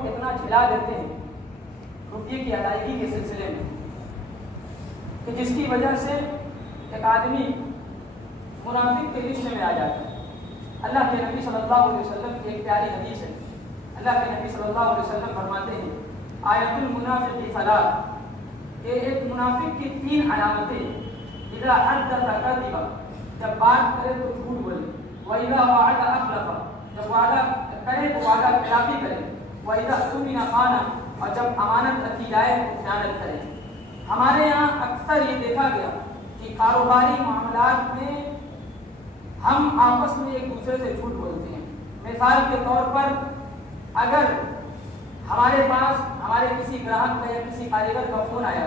اتنا جھلا دیتے ہیں روپیے کی ادائیگی کے سلسلے میں کہ جس کی وجہ سے ایک آدمی منافق کے لسٹ میں آ جاتا ہے۔ اللہ کے نبی صلی اللہ علیہ وسلم کی ایک پیاری حدیث ہے۔ اللہ کے نبی صلی اللہ علیہ وسلم فرماتے ہیں آیت المنافق ثلاث، کہ ایک منافق کی 3 علامتیں: اذا حدث کذب، جب بات کرے تو جھوٹ بولے، واذا وعد اخلف، جب وعدہ کرے تو وعدہ خلافی کرے، واذا اؤتمن خان، اور جب امانت رکھی جائے تو خیانت کرے۔ ہمارے یہاں اکثر یہ دیکھا گیا کہ کاروباری معاملات میں ہم آپس میں ایک دوسرے سے جھوٹ بولتے ہیں۔ مثال کے طور پر اگر ہمارے پاس ہمارے کسی گراہک کا یا کسی کاریگر کا فون آیا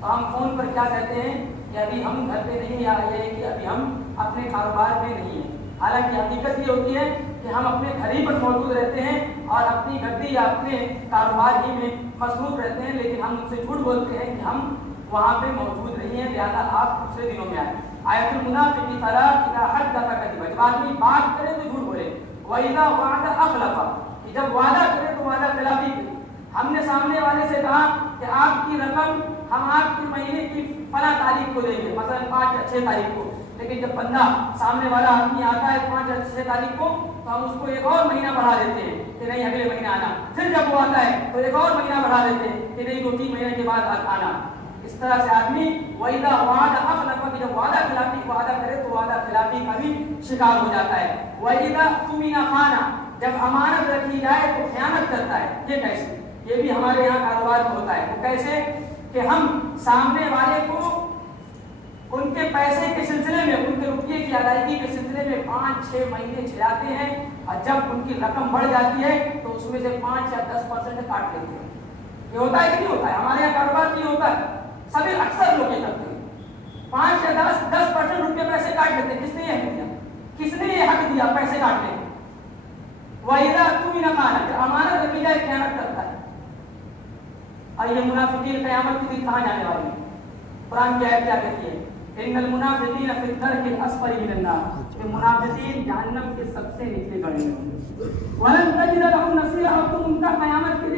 تو ہم فون پر کیا کہتے ہیں کہ ابھی ہم گھر پہ نہیں، یا یہ ہے کہ ابھی ہم اپنے کاروبار میں نہیں ہیں۔ حالانکہ حقیقت یہ ہوتی ہے کہ ہم اپنے گھر ہی پر موجود رہتے ہیں اور اپنی گھڑی یا اپنے کاروبار ہی میں مصروف رہتے ہیں، لیکن ہم ان سے جھوٹ بولتے ہیں کہ ہم وہاں پہ موجود نہیں ہیں، لہٰذا آپ دوسرے دنوں میں آئیں۔ آیت المنافق ثلاث، اذا حدث کذب، جب آدمی بات کرے تو جھوٹ بولے، واذا وعد اخلف، کہ جب وعدہ کرے تو وعدہ خلافی کرے۔ ہم نے سامنے والے سے کہا کہ آپ کی رقم ہم آپ کے مہینے کی فلاں تاریخ کو دیں گے، مثلا 5 یا 6 تاریخ کو، لیکن جب بندہ سامنے والا آدمی آتا ہے 5 یا 6 تاریخ کو تو ہم اس کو ایک اور مہینہ بڑھا دیتے ہیں کہ نہیں اگلے مہینہ آنا، پھر جب وہ آتا ہے تو ایک اور مہینہ بڑھا دیتے ہیں کہ نہیں 2-3 مہینے کے بعد آنا۔ اس طرح سے آدمی وَإِذَا وَعَدَ أَخْلَفَ، کہ جب وعدہ خلافی وعدہ کرے تو وعدہ خلافی کا بھی شکار ہو جاتا ہے۔ وَإِذَا اؤتمن خان، جب امانت رکھی جائے تو خیانت کرتا ہے۔ یہ کیسے؟ یہ بھی ہمارے یہاں کاروبار میں ہوتا ہے۔ وہ کیسے کہ ہم سامنے والے کو ان کے پیسے کے سلسلے میں، ان کے روپیے کی ادائیگی کے سلسلے میں 5-6 مہینے چلاتے ہیں، اور جب ان کی رقم بڑھ جاتی ہے تو اس میں سے 5 یا 10% کاٹ لیتے ہیں۔ یہ ہوتا ہے کہ نہیں ہوتا ہے؟ ہمارے یہاں کاروبار بھی ہوتا ہے، سبھی اکثر لوگ یہ کرتے ہیں، 5 یا 10% روپے پیسے کاٹ لیتے ہیں۔ کس نے یہ حق دیا؟ کس نے یہ حق دیا پیسے کاٹنے کا؟ وَإِذَا اؤتمن خان، جب امانت رکھی جائے خیانت کرتا ہے۔ اور یہ منافقین قیامت کے دن کہاں جانے والے ہیں؟ قرآن کی آیت کیا کہتی ہے؟ ان المنافقین فی الدرک الاسفل من النار، کہ منافقین جہنم کے سب سے نچلے گڑھے ہیں۔ وَلَن تَجِدَ لَهُمْ نَصِيرًا، اور تم ان کا قیامت کے دن